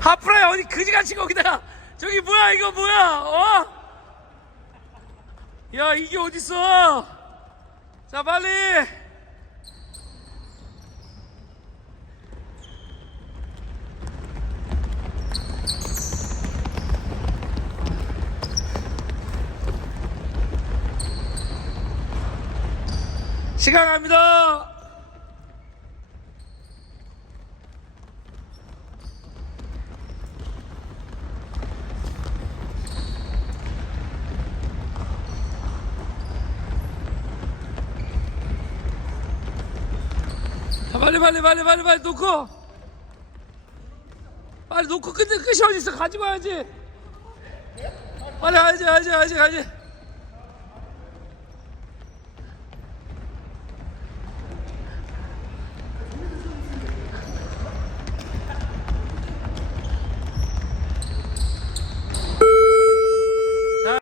하프라인 어디 그지같이 거기다가 저기 뭐야 이거 뭐야 야 이게 어딨어. 자 빨리 시간 갑니다. 자, 빨리 놓고 빨리 놓고 끝이 어딨어. 가지고 와야지. 빨리 가야지